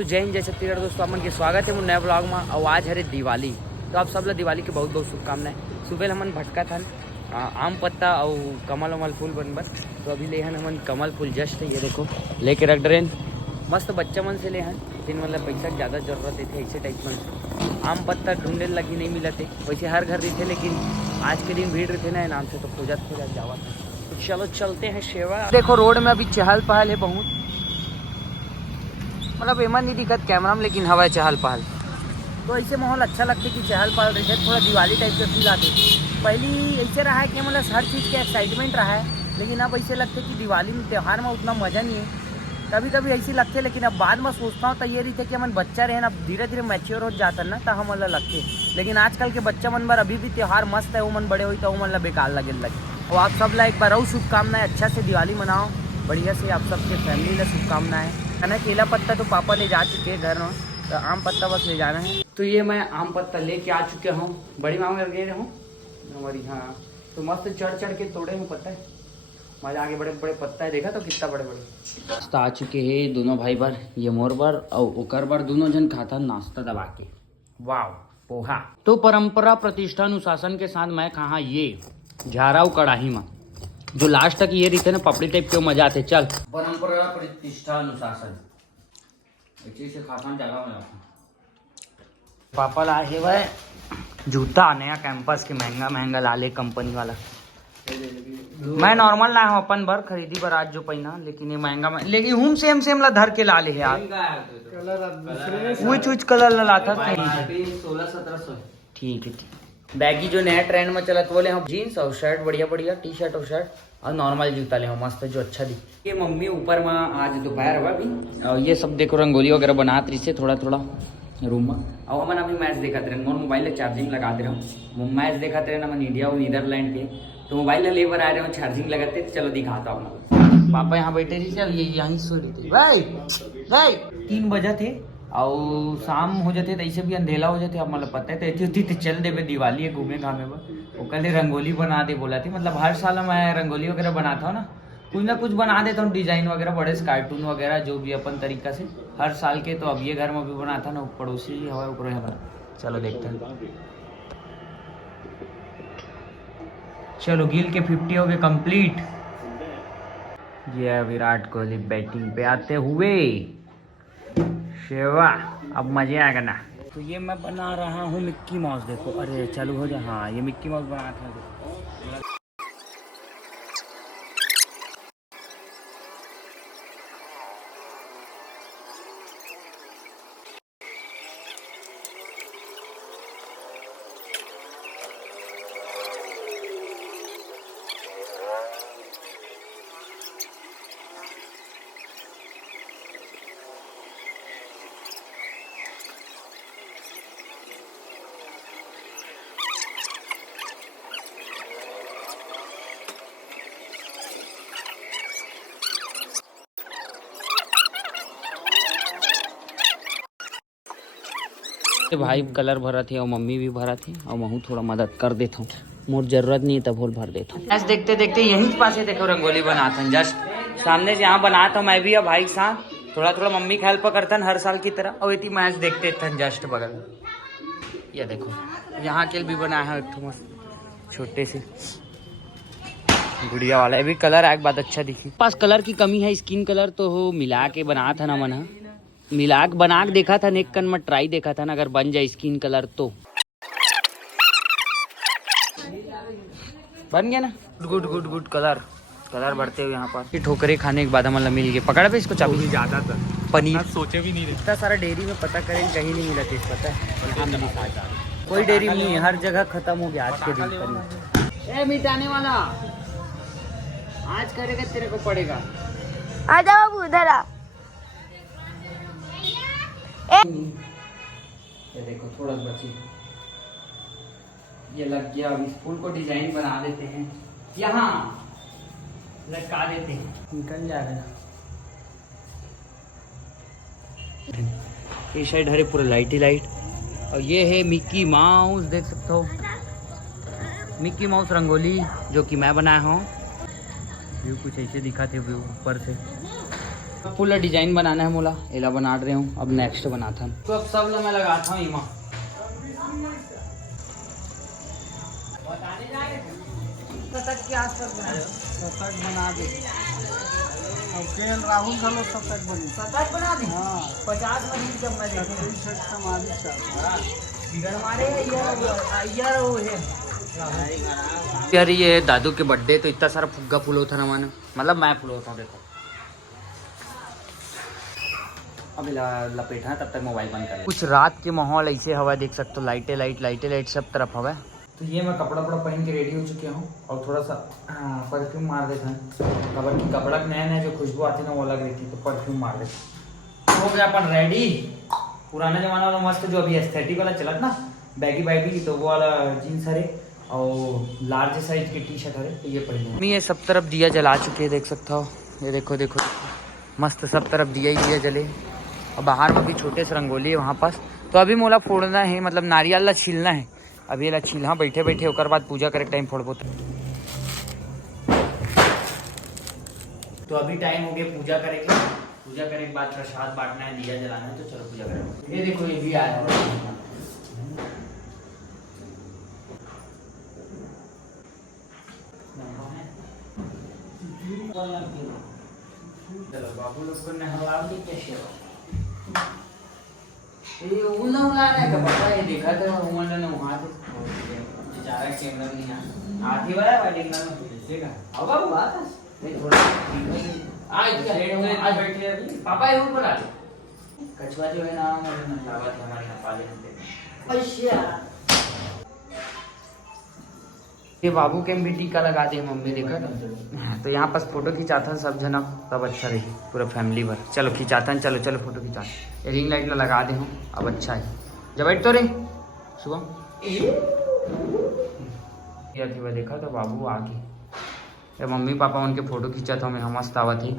तो जय हिंद जय छत्तीसगढ़ दोस्तों, अपन के स्वागत है वो नए ब्लॉग में। और आज है दिवाली, तो आप सब लोग दिवाली की बहुत बहुत शुभकामनाएं। सुबह हमन भटका था आम पत्ता और कमल वमल फूल बनबर, तो अभी ले हमन कमल फूल जस्ट ये देखो लेके रख डरे मस्त बच्चा मन से ले हैं जिन मतलब पैसा की ज़्यादा जरूरत है ऐसे टाइप में आम पत्ता ढूंढने लगी नहीं मिला थे। वैसे हर घर रहते लेकिन आज के दिन भीड़ रहते ना नाम से तो खोजत जावा। तो चलो चलते हैं सेवा। देखो रोड में अभी चहल पहल है बहुत, मतलब एमन नहीं दिखत कैमरा में लेकिन हवा चहल पहल, तो ऐसे माहौल अच्छा लगता है कि चहल पहल रही है, थोड़ा दिवाली टाइप का फील आते। पहली ऐसे रहा है कि मतलब हर चीज़ का एक्साइटमेंट रहा है, लेकिन अब ऐसे लगता है कि दिवाली में त्यौहार में उतना मज़ा नहीं है। कभी कभी ऐसी लगते है, लेकिन अब बाद में सोचता हूँ तो ये रही थे कि हम बच्चा रहे ना, अब धीरे धीरे मैच्योर हो जाता ना तो हम मतलब लगते। लेकिन आजकल के बच्चा मन पर अभी भी त्यौहार मस्त है, वो मन बड़े हुई तो वो मतलब बेकार लगे लगे। और आप सब ला एक बार और शुभकामनाएं, अच्छा से दिवाली मनाओ बढ़िया से, आप सबके फैमिली ला शुभकामनाएं। है केला पत्ता तो पापा ले जा चुके हैं घर में, तो आम पत्ता बस ले जाना है। तो ये मैं आम पत्ता लेके आ चुके हूँ, बड़ी मामा घर गए हूँ हमारी। हाँ तो मस्त चढ़ चढ़ के तोड़े हूँ पत्ता है, मजा आगे बड़े बड़े पत्ता है, देखा तो कितना बड़े बड़े तो आ चुके हैं दोनों भाई बार, ये मोर बार और ओकर बार दोनों जन खाता नाश्ता दबा के। वाह पोहा। तो परंपरा प्रतिष्ठा अनुशासन के साथ मैं कहा ये झारा कड़ाही में जो लास्ट तक ये रहते ना पपड़ी टाइप के मजा आते। चल परंपरा प्रतिष्ठा अनुशासन से खाता जगह में पापा ला है वह जूता नया कैंपस के महंगा महंगा ला ले कंपनी वाला। मैं नॉर्मल लाया हूँ अपन भर खरीदी पर आज जो पहना, लेकिन ये महंगा लेकिन हम सेम ला धर के ला ले यार, कुछ कलर ला था 1600-1700। ठीक है बैगी जो नया ट्रेंड में चला तो बोले हम जीन्स और शर्ट बढ़िया बढ़िया टी शर्ट और शर्ट और नॉर्मल जूता ले मस्त जो अच्छा दिखे। ये मम्मी ऊपर में आज दोपहर हुआ अभी और ये सब देखो रंगोली वगैरह बनाते रही से थोड़ा थोड़ा रूम में। और हम अभी मैच देखा रहे मोर मोबाइल में चार्जिंग लगा दे रहा हूँ, मैच देखा रहे ना मन इंडिया और नीदरलैंड के, तो मोबाइल में लेबर आ रहे हो चार्जिंग लगाते तो चलो दिखाता हूँ। पापा यहाँ बैठे थे, चल ये यहीं सो रही थी भाई भाई 3 बजे थे और शाम हो जाते तो ऐसे भी अंधेला हो जाते। अब मतलब पता है तो ऐसी होती तो चल दे दिवाली है घूमे घामे पर, वो कल रंगोली बना दे बोला थी। मतलब हर साल मैं रंगोली वगैरह बनाता हूँ ना कुछ बना देता हूँ डिजाइन वगैरह बड़े कार्टून वगैरह जो भी अपन तरीका से हर साल के। तो अब ये घर में भी बनाता ना, पड़ोसी हवा ऊपर है। चलो देखते हैं। चलो गिल के 50 हो गए कंप्लीट। ये विराट कोहली बैटिंग पे आते हुए शेवा, अब मजे आएगा ना। तो ये मैं बना रहा हूँ मिक्की माउस, देखो अरे चालू हो जा। हाँ ये मिक्की माउस बना था देखो। भाई कलर भरा थे और मम्मी भी भरा थी और मैं थोड़ा मदद कर देता हूँ, मोर जरूरत नहीं है तब होल भर देता हूँ। ऐसे देखते देखते यहीं पास ही देखो रंगोली बनाता हूँ, जस्ट सामने से यहाँ बनाता हूँ मैं भी और भाई के साथ थोड़ा थोड़ा मम्मी का हेल्प करता हूँ हर साल की तरह। और इतनी मैच देखते थे जस्ट बगल। ये देखो यहाँ के भी बनाया है एक मस्त छोटे से गुड़िया वाला, भी कलर एक बात अच्छा दिखी। पास कलर की कमी है, स्किन कलर तो हो मिला के बना था ना मना, मिला के बना के देखा था नेक कन में ट्राई देखा था ना, अगर बन जाए स्किन कलर तो बन गया ना। गुड गुड गुड कलर बढ़ते हुए यहाँ पर ठोकरे खाने के बाद मतलब मिल गए। पकड़ा पे इसको चाबी ज्यादा था, पनीर सोचे भी नहीं रहे। इतना सारा डेयरी में पता करें कहीं नहीं मिला टेस्ट, पता है कोई डेयरी नहीं है, हर जगह खत्म हो गया आज के दिन पनीर। मिटाने वाला आज करेगा तेरे को पड़ेगा। आ जाओ बाबू उधर आ। ये देखो थोड़ा बची, ये लग गया। अब इस फूल को डिजाइन बना देते हैं, यहाँ लटका देते हैं, निकल जाएगा। ये साइड हरे पूरा लाइट ही लाइट। और ये है मिक्की माउस, देख सकते हो मिक्की माउस रंगोली जो कि मैं बनाया हूँ। व्यू कुछ ऐसे दिखाते व्यू ऊपर से। फुल डिजाइन बनाना है मोला, एला बना रहे हूँ। अब नेक्स्ट बनाता हूँ तो अब सब ला मैं लगाता हूँ इमा शतक के आसपास बना दे। राहुल चलो शतक बनी। शतक बना दे। हाँ 50 मरीज जब मैं यार ये दादू के बर्थडे तो इतना सारा फुग्गा फूल होता ना मानो, मतलब मैं फूल होता देखो। अभी लपेटा तब तक मोबाइल बंद कर। कुछ रात के माहौल ऐसे हवा देख सकते हो, लाइटें लाइट सब तरफ हवा। तो ये मैं कपड़ा पहन के रेडी हो चुके हूँ और थोड़ा सा परफ्यूम मार देता हूँ। कपड़ा नया जो खुशबू आती ना वो अलग रहती, तो परफ्यूम मार देता। हो गया अपन रेडी। पुराना जमाना वाला मस्त जो अभी एस्थेटिक वाला चला ना, बैगी तो वो वाला जीन्स हरे और लार्ज साइज की टी शर्ट हरे, तो ये पहले। ये सब तरफ दिया जला चुके हैं, देख सकता हो। ये देखो मस्त सब तरफ दिया ही दिया जले। और बाहर में भी छोटे से रंगोली है वहाँ पास। तो अभी मोला फोड़ना है, मतलब नारियल ला छीलना है। अभी ये छील बैठे ओकर बाद पूजा करे टाइम फोड़बो। तो अभी टाइम हो गया पूजा करे के बाद प्रसाद बांटना है, दिया जलाना है। तो चलो पूजा करें। ये देखो ये भी आया है। चलो बाबू लोग को नहला दी कैसे ये उला रहा है पता है, देखा तो उमंडा ने वहां से बेचारा कैमरा नहीं आती वाला वाइडिंग में देखेगा। अब बाबू बात है थोड़ा आज का हेड में आज बैठे अभी पापा ये ऊपर आ कछुआ जो है ना नहलावा थे हमारे यहाँ पाले हमने। अच्छा ये बाबू के भी टीका लगा दे मम्मी देखा। तो यहाँ पास फोटो खिंचाता सब जना, सब अच्छा रही पूरा फैमिली भर। चलो खिंचाता चलो फोटो खिंचा। रिंग लाइट लगा दे हूँ अब अच्छा है। जब बैठ तो रे सुबह देखा तो बाबू आगे मम्मी पापा उनके फोटो खींचा था मैं मस्त आवा थी।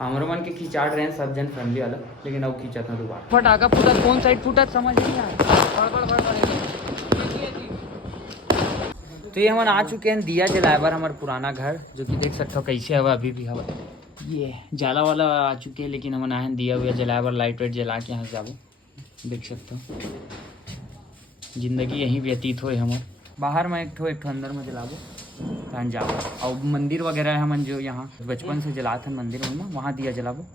हमारे मन के खिंचाट रहे हैं सब जन फैमिली वाला, लेकिन अब खींचा था दोबारा। फटाका फूटा कौन साइड फूटा समझ नहीं आया। तो ये हम आ चुके हैं दिया जलाए बार हमारा पुराना घर, जो कि देख सकते हो कैसे हवा अभी भी हवा। ये जाला वाला आ चुके हैं, लेकिन हम आए दिया हुआ जलाए बार लाइट वाइट जला के यहाँ से जाओ। देख सकते हो जिंदगी यहीं व्यतीत हो हमारे। बाहर में एक ठो अंदर में जलाबो तहन जाओ। और मंदिर वगैरह है हम जो यहाँ बचपन से जलाते हैं मंदिर में, वहाँ दिया जलाबो।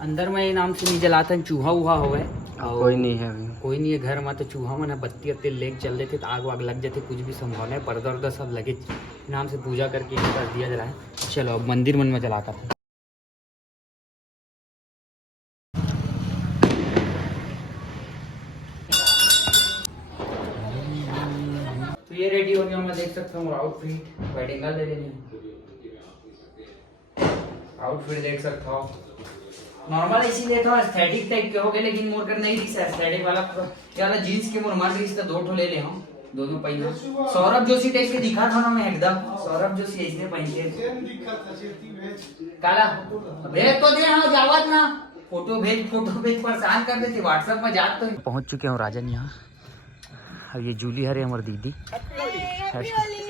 अंदर में नाम से नहीं जलाता, चूहा वूहा हुआ है। कोई नहीं है अभी, कोई नहीं है घर में। तो चूहा मन बत्ती अत्ती लेके चल देते तो आग वाग लग जाते, कुछ भी संभावना है। पर्दा वर्दा सब लगे नाम से पूजा करके कर दिया जलाए। चलो अब मंदिर मन में जलाता था। तो ये रेडी हो गया, मैं देख सकता हूँ आउटफिट वेडिंग का ले लेनी। आउटफिट देख सकता हूँ नॉर्मल इसीलिए थोड़ा एस्थेटिक टाइप के हो गए, लेकिन मोर कर नहीं दिखा एस्थेटिक वाला। यार जीन्स की मोर मन रही तो दो ठो ले ले हम दोनों पहले। सौरभ जोशी टाइप के दिखा था ना मैं एकदम। सौरभ जोशी ऐसे पहनते काला भेज तो दे। हाँ जावत ना फोटो भेज परेशान कर देते व्हाट्सएप में जात। तो पहुंच चुके हैं राजन यहाँ। अब ये जूली हरे हमारी दीदी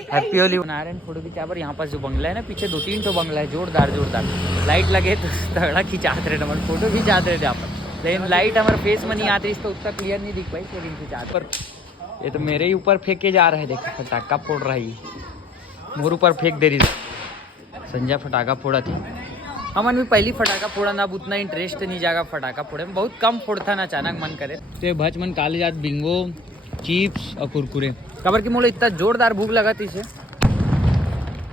हैप्पी होली बना रहे हैं फोटो खिंचा पर। यहाँ पास जो बंगला है ना पीछे 2-3 तो बंगला है जोरदार लाइट लगे तो तगड़ा खिंचाते रहे हमारे फोटो खिंचाते रहे यहाँ पर। लेकिन लाइट हमारे फेस में नहीं आती तो उतना क्लियर नहीं दिख पाई, लेकिन खिंचाते पर। ये तो मेरे ही ऊपर फेंके जा रहे हैं, देखो फटाका फोड़ रहा है मोर ऊपर फेंक दे रही। संजय फटाका फोड़ा थी हमन भी पहली फटाका फोड़ा ना, अब उतना इंटरेस्ट नहीं जाएगा फटाका फोड़े में, बहुत कम फोड़ता ना अचानक मन करे। तो भच मन काले जात बिंगो चिप्स और कुरकुरे कबर की मोले इतना जोरदार भूख लगा थी इसे,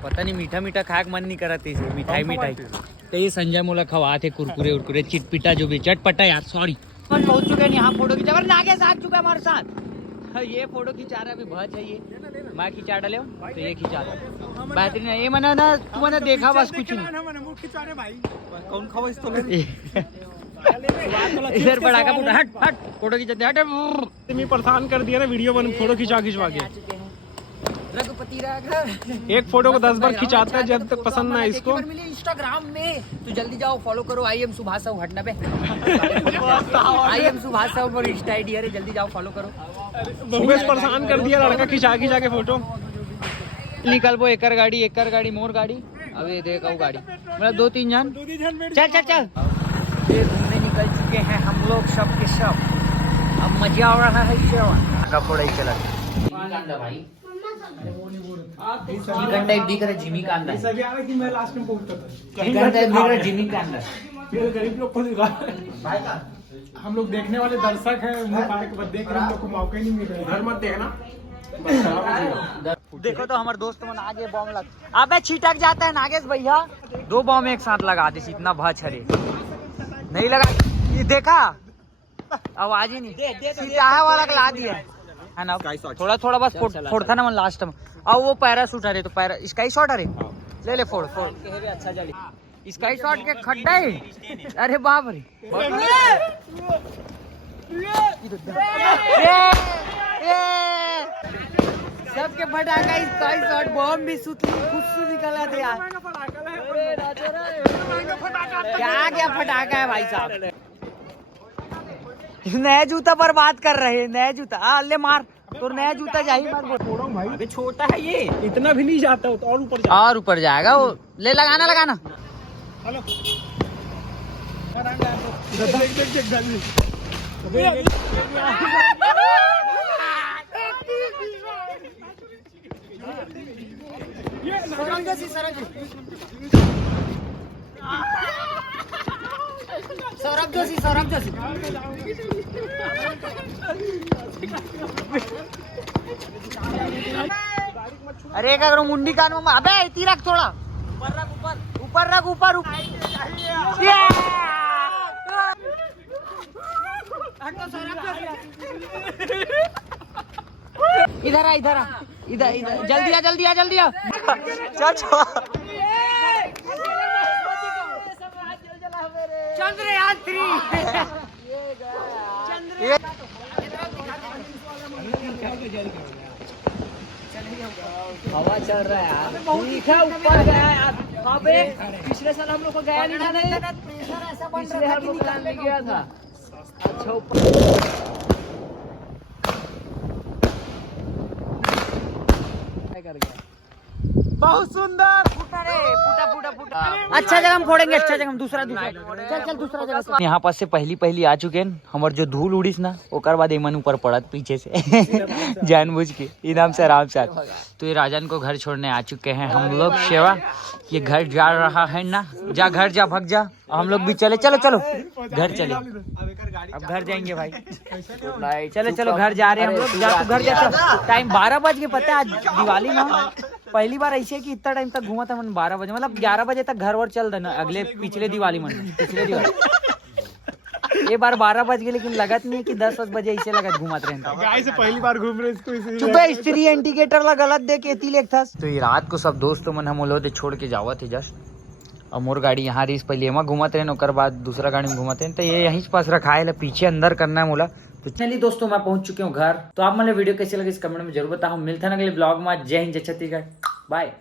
पता नहीं मीठा मीठा खाए मन नहीं करा थी इसे। मिठाई तो ये संजय मोला खवा थे कुरकुरे उरकुरे चिटपिटा जो भी चटपटा यार। सॉरी पहुंच चुके हैं यहाँ फोटो खिंचा नागे साथ चुका हमारे साथ। ये फोटो खिंचा रहा है अभी भज है ये मैं खिंचा डाले तो ये खिंचा रहा बेहतरीन है। ये मैंने ना तुमने देखा बस कुछ नहीं इधर पटाखा हट फोटो खिंचाते हट। परेशान कर दिया ना वीडियो बन फोटो खिंचवा के। रघुपति राघव। एक फोटो को 10 बार खिंचाता है जब तक पसंद ना आए इसको। मिले इंस्टाग्राम में तो जल्दी जाओ फॉलो करो। आई एम सुभाष साहू हटना पे। आई एम सुभाष साहू और इंस्टा आईडी है, जल्दी जाओ फॉलो करो। भूपेश परेशान कर दिया लड़का खिंचा के फोटो। निकल वो एकर गाड़ी मोर गाड़ी। अबे देखो गाड़ी मतलब 2-3 जन। चल ये घूमने निकल चुके हैं हम लोग सब के सब। अब मजा आ रहा है कपड़ा ही चला भाई। चिकन टाइप दिख रहा है जिमी का अंदर। मैं लास्ट में पहुंचता था चिकन टाइप दिख रहा है जिमी का अंदर। फिर गरीब लोग को दिखा। हम लोग देखने वाले दर्शक हैं, उन्हें पार्क पर देख रहे हैं, हम लोग को मौका ही नहीं मिल रहा है। इधर मत देखना। देखो तो हमारे दोस्त मन आगे बॉम्ब लग। अबे छिटक जाता है नागेश भैया। 2 बॉम्ब एक साथ लगा दे, इतना भछरे नहीं लगा। ये देखा आवाज ही नहीं। सीधा वाला ला दिया है ना। थोड़ा बस फोड़ता ना मन लास्ट में। अब वो पैराशूट है तो स्काई शॉट है। ले फोड़ अच्छा जली स्काई शॉट के खड्डा है। अरे बाप रे सबके फटाका स्काई शॉट बॉम्ब भी खुद निकला था यार। क्या फटाका है भाई साहब। नया जूता पर बात कर रहे हैं। नया जूता ले मार तो नया जूता जाही मार भाई। अबे छोटा है ये, इतना भी नहीं जाता हो तो और ऊपर जाएगा वो। ले लगाना हेलो देख सौरभ जोशी अरे क्या करो मुंडी कान में। अबे इतनी रख थोड़ा ऊपर रख ऊपर। इधर आ जल्दी आ चल चंद्रयान 3। हवा चल रहा है यार। ठीक है ऊपर गया यार। वहाँ पे पिछले साल हम लोग को गया नहीं था। पिछले हम लोग नहीं गया था। अच्छा ऊपर कर गया। बहुत सुंदर। फूटा। अच्छा जगह हम फोड़ेंगे। अच्छा जगह हम दूसरा चल दूसरा जगह। यहाँ पास से पहली आ चुके हैं। हमारे जो धूल उड़ीस ना ओकर बाद एमन ऊपर पड़त पीछे से जानबूझ के इनाम से आराम से। तो ये राजन को घर छोड़ने आ चुके हैं हम लोग। सेवा ये घर जा रहा है ना। जा घर जा भग जा। हम लोग भी चलो घर चले। अब घर जाएंगे भाई। चलो घर जा रहे हैं हम लोग। जा तू घर जा। टाइम 12 बज के पता है आज दिवाली में पहली बार ऐसे कि इतना टाइम तक घूमा था मन। 12 बजे मतलब 11 बजे तक घर वर चल देना। पिछले दिवाली ये बार 12 बज गए लेकिन लगत नहीं है कि 10 बजे ऐसे लगत घूमत रहे। से पहली बार घूम रहे इसको सुबह स्त्री इंडिकेटर ला गलत दे के एती लेक था। तो ये रात को सब दोस्तों मन हम लोग छोड़ के जावा थे जस्ट। और मोर गाड़ी यहाँ रही पहले एमा घूमत रहे ओकर बाद दूसरा गाड़ी में घूमते हैं। तो ये यहीं पास रखा है पीछे अंदर करना है मोला। तो चलिए दोस्तों मैं पहुंच चुके हूँ घर। तो आप मैंने वीडियो कैसे लगे इस कमेंट में जरूर बताओ। मिलते हैं अगले ब्लॉग में। जय हिंद जय छत्तीसगढ़ बाय।